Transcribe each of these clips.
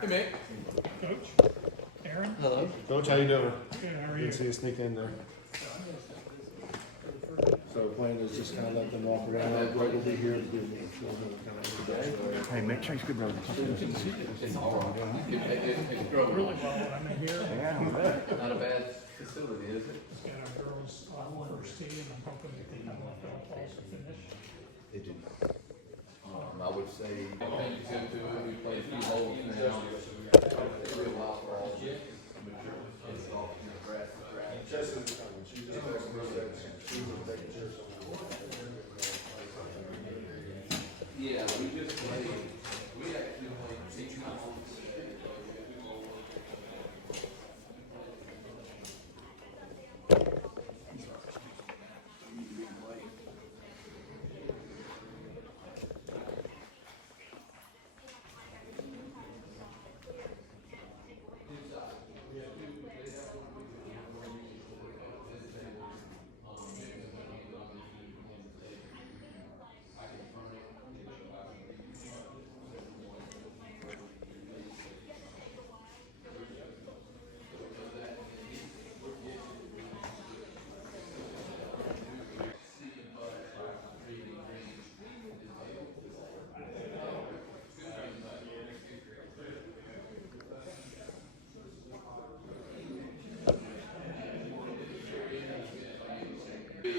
Hey, mate. Coach, Aaron. Hello. Coach, how you doing? Good, how are Good you? to see you sneak in there. So the plan is just kind of let them walk around. Greg will be here. Hey, make sure he's good, brother. It's all right. It's Really growing. well, I'm in here. Not a bad facility, is it? Got our girls on first tee, and I'm hoping that they have enough balls to finish. They do. I would say. We play a few holes now. Real wild ball. It's all, grass is grass. Yeah, we just played. We actually played 6 holes.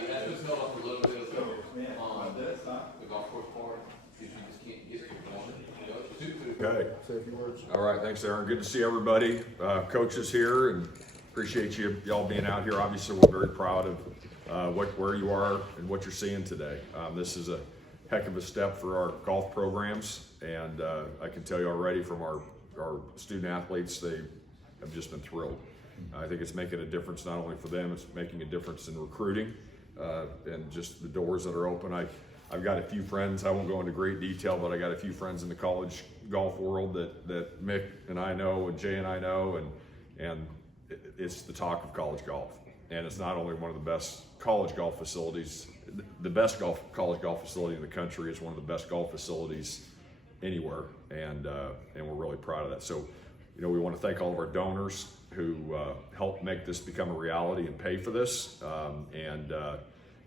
That just held up a little bit on the golf course part, because you just can't get to one. Okay. Say a few words. All right. Thanks, Aaron. Good to see everybody. Coaches here, and appreciate y'all being out here. Obviously, we're very proud of where you are and what you're seeing today. This is a heck of a step for our golf programs, and I can tell you already from our student athletes, they have just been thrilled. I think it's making a difference not only for them, it's making a difference in recruiting and just the doors that are open. I've got a few friends, I won't go into great detail, but I got a few friends in the college golf world that Mick and I know, and Jay and I know, and it's the talk of college golf. And it's not only one of the best college golf facilities, the best college golf facility in the country. Is one of the best golf facilities anywhere, and we're really proud of that. So, you know, we want to thank all of our donors who helped make this become a reality and pay for this,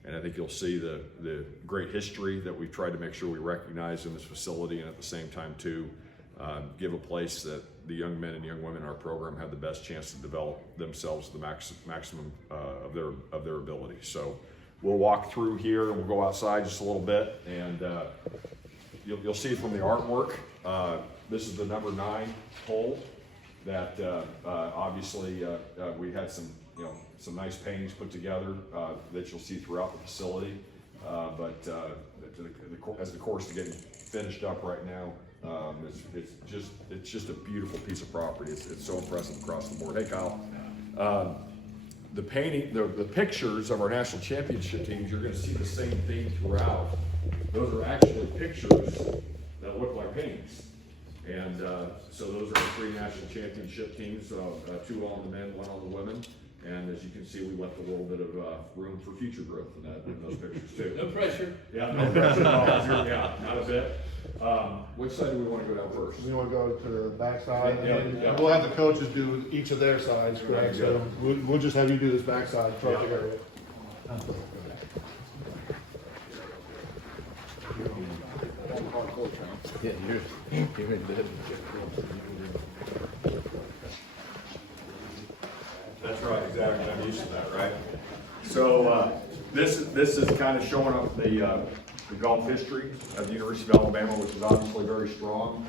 and I think you'll see the great history that we've tried to make sure we recognize in this facility, and at the same time too, give a place that the young men and young women in our program have the best chance to develop themselves to the maximum of their ability. So we'll walk through here and we'll go outside just a little bit, and you'll see from the artwork. This is the number 9 hole that obviously we had some nice paintings put together that you'll see throughout the facility. But as the course is getting finished up right now, it's just a beautiful piece of property. It's so impressive across the board. Hey, Kyle. The painting, the pictures of our national championship teams, you're going to see the same theme throughout. Those are actually pictures that look like paintings. And so those are our 3 national championship teams, 2 on the men, 1 on the women. And as you can see, we left a little bit of room for future growth in those pictures too. No pressure. Yeah, no pressure at all. Yeah, not a bit. Which side do we want to go down first? We want to go to the back side, Yeah, and yeah. we'll have the coaches do each of their sides, correct? Yeah. So we'll just have you do this back side, trophy Yeah. area. That's right, exactly. I'm used to that, right? So this is kind of showing up the golf history of the University of Alabama, which is obviously very strong,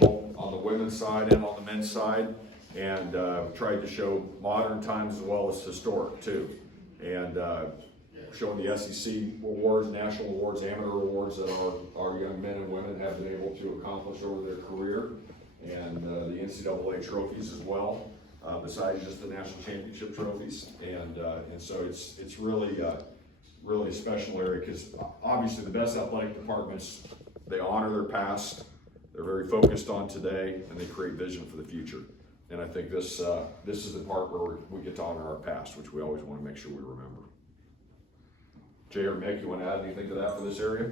both on the women's side and on the men's side, and tried to show modern times as well as historic too, and showing the SEC awards, national awards, amateur awards that our young men and women have been able to accomplish over their career, and the NCAA trophies as well. Besides just the national championship trophies, and so it's really a special area, because obviously the best athletic departments, they honor their past, they're very focused on today, and they create vision for the future. And I think this is the part where we get to honor our past, which we always want to make sure we remember. Jay or Mick, you want to add anything to that for this area?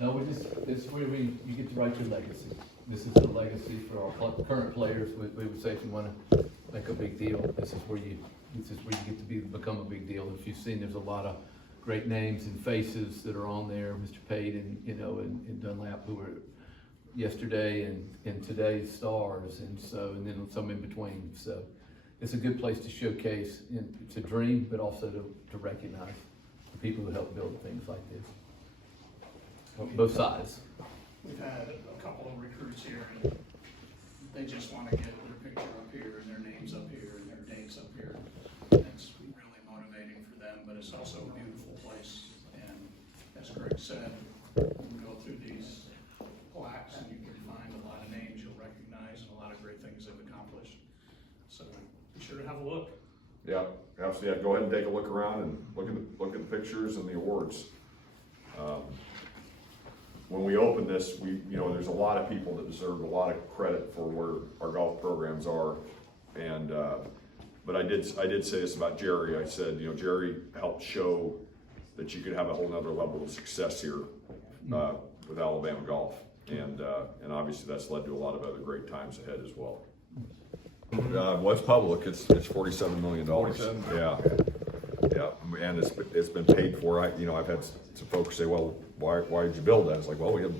No, this is where you get to write your legacy. This is the legacy for our current players. We would say if you want to make a big deal, this is where you get to become a big deal. If you've seen, there's a lot of great names and faces that are on there. Mr. Payton, and Dunlap, who were yesterday and today's stars, and then some in between. So it's a good place to showcase. And it's a dream, but also to recognize the people who help build things like this. Both sides. We've had a couple of recruits here, and they just want to get their picture up here and their names up here and their dates up here. It's really motivating for them, but it's also a beautiful place. And as Greg said, you can go through these plaques and you can find a lot of names you'll recognize and a lot of great things they've accomplished. So be sure to have a look. Yeah, absolutely. Yeah, go ahead and take a look around and look at the pictures and the awards. When we open this, there's a lot of people that deserve a lot of credit for where our golf programs are, and but I did say this about Jerry. I said, Jerry helped show that you could have a whole nother level of success here with Alabama golf, and obviously that's led to a lot of other great times ahead as well. What's public? It's $47 million. Yeah, and it's been paid for. I've had some folks say, well, why did you build that? It's like, well, we had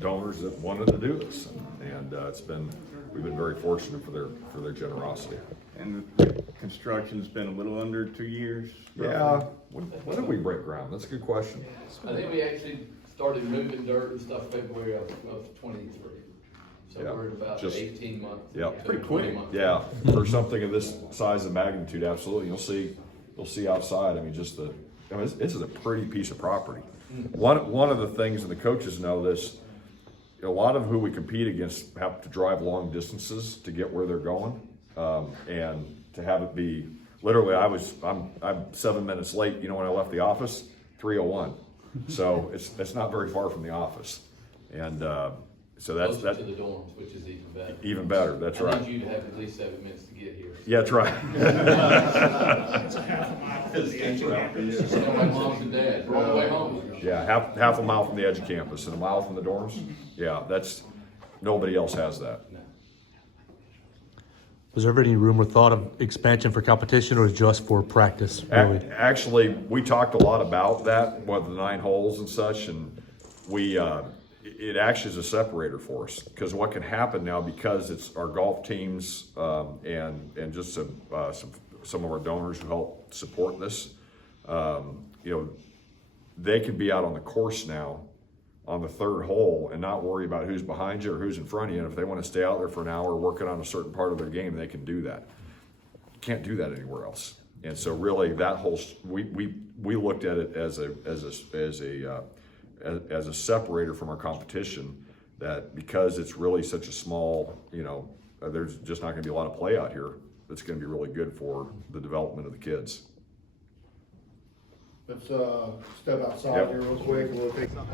donors that wanted to do this, and we've been very fortunate for their generosity. And the construction's been a little under 2 years. Yeah. When did we break ground? That's a good question. I think we actually started moving dirt and stuff February of 23. So Yeah, we're at about just- 18 months. Yeah. Pretty quick. 20 months. Yeah, for something of this size and magnitude, absolutely. You'll see outside. I mean, it's a pretty piece of property. One of the things, and the coaches know this, a lot of who we compete against have to drive long distances to get where they're going, and to have it be literally, I'm 7 minutes late. When I left the office, 3:01. So it's not very far from the office, and so that's Closer to the dorms, which is even better. even better. That's I right. need you to have at least 7 minutes to get here. Yeah, that's right. It's a half a mile from the edge of campus. So my moms and dads, we're on the way home. Yeah, half a mile from the edge of campus and a mile from the dorms. Yeah, nobody else has that. Was there ever any room or thought of expansion for competition, or just for practice? Really? Actually, we talked a lot about that, the 9 holes and such, and it actually is a separator for us, because what can happen now, because it's our golf teams and just some of our donors who help support this, they can be out on the course now on the 3rd hole and not worry about who's behind you or who's in front of you. And if they want to stay out there for an hour working on a certain part of their game, they can do that. You can't do that anywhere else. And so really that whole, we looked at it as a separator from our competition, that because it's really such a small, there's just not going to be a lot of play out here. That's going to be really good for the development of the kids. Let's step outside Yep. here real quick. We'll take So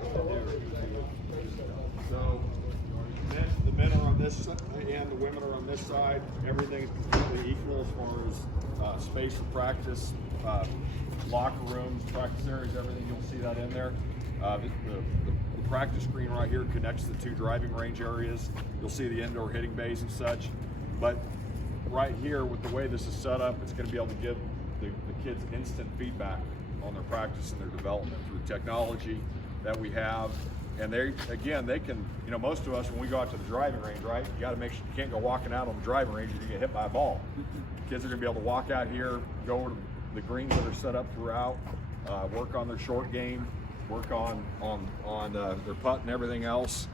the men are on this side and the women are on this side. Everything is completely equal as far as space for practice, locker rooms, practice areas, everything. You'll see that in there. The practice screen right here connects the 2 driving range areas. You'll see the indoor hitting bays and such. But right here, with the way this is set up, it's going to be able to give the kids instant feedback on their practice and their development through technology that we have. And they can, most of us, when we go out to the driving range, right, you got to make sure you can't go walking out on the driving range and you get hit by a ball. Kids are going to be able to walk out here, go to the greens that are set up throughout, work on their short game, work on their putt and everything else.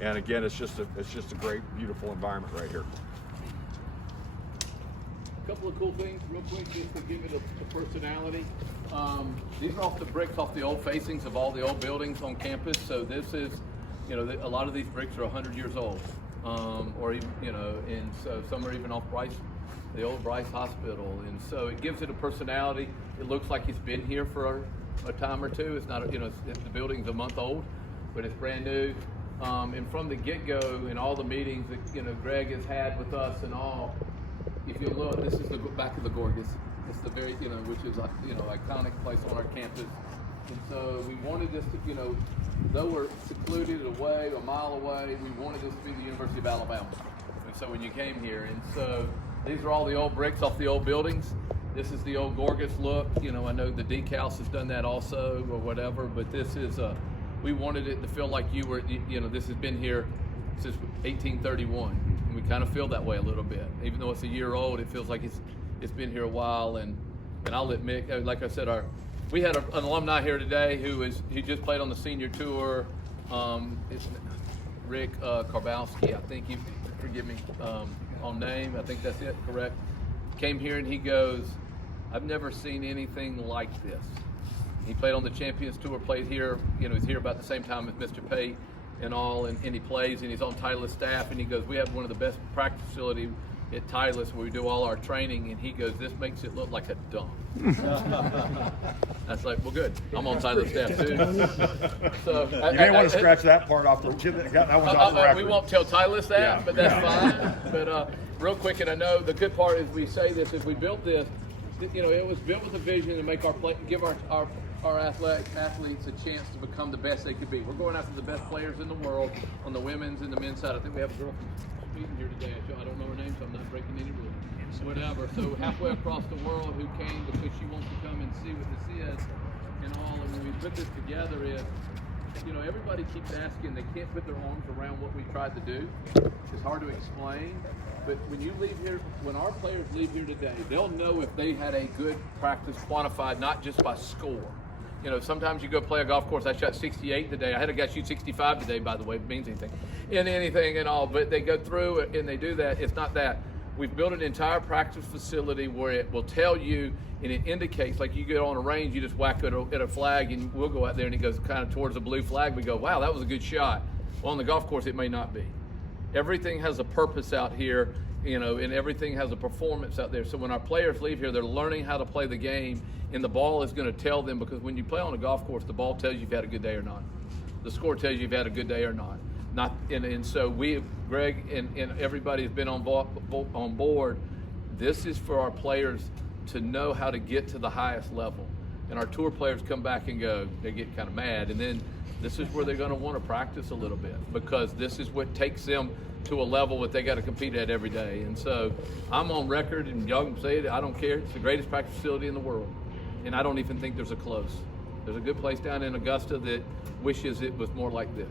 And again, it's just a great, beautiful environment right here. A couple of cool things real quick, just to give it a personality. These are off the bricks off the old facings of all the old buildings on campus. So this is, a lot of these bricks are 100 years old, or even, and so some are even off the old Bryce Hospital. And so it gives it a personality. It looks like it's been here for a time or two. It's not, the building's a month old, but it's brand new. And from the get-go, in all the meetings that, Greg has had with us and all, if you look, this is the back of the Gorgas. It's the very, which is like, iconic place on our campus. And so we wanted this to, you know, though we're secluded away, a mile away, we wanted this to be the University of Alabama. And so when you came here, and so these are all the old bricks off the old buildings. This is the old Gorgas look. You know, I know the decals has done that also or whatever, but this is, we wanted it to feel like you were, you know, this has been here since 1831. And we kind of feel that way a little bit. Even though it's a year old, it feels like it's been here a while. And I'll admit, like I said, we had an alumni here today he just played on the senior tour. It's Rick Karbowski, I think, you forgive me on name, I think that's it, correct? Came here and he goes, I've never seen anything like this. He played on the Champions Tour, played here, you know, he's here about the same time as Mr. Pate and all, and he plays, and he's on Titleist staff, and he goes, we have one of the best practice facilities at Titleist where we do all our training, and he goes, this makes it look like a dump. That's like, well, good. I'm on Titleist staff too. So You may want to scratch that part off. That one's off the record. we won't tell Titleist that, Yeah. but that's fine. But real quick, and I know the good part is we say this, if we built this, you know, it was built with a vision to make give our athletes a chance to become the best they could be. We're going after the best players in the world on the women's and the men's side. I think we have a girl from Sweden here today. I don't know her name, so I'm not breaking any rules. Whatever. So halfway across the world who came because she wants to come and see what this is and all. And when we put this together is, you know, everybody keeps asking, they can't put their arms around what we tried to do. It's hard to explain. But when you leave here, when our players leave here today, they'll know if they had a good practice quantified, not just by score. You know, sometimes you go play a golf course. I shot 68 today. I had a guy shoot 65 today, by the way, if it means anything. In anything and all. But they go through it and they do that. It's not that. We've built an entire practice facility where it will tell you, and it indicates, like you get on a range, you just whack it at a flag, and we'll go out there, and it goes kind of towards the blue flag. We go, wow, that was a good shot. Well, on the golf course, it may not be. Everything has a purpose out here, you know, and everything has a performance out there. So when our players leave here, they're learning how to play the game, and the ball is going to tell them, because when you play on a golf course, the ball tells you if you've had a good day or not. The score tells you if you've had a good day or not. And so Greg and everybody has been on board. This is for our players to know how to get to the highest level. And our tour players come back and go, they get kind of mad. And then this is where they're going to want to practice a little bit, because this is what takes them to a level that they got to compete at every day. And so I'm on record, and y'all can say it, I don't care. It's the greatest practice facility in the world. And I don't even think there's a close. There's a good place down in Augusta that wishes it was more like this.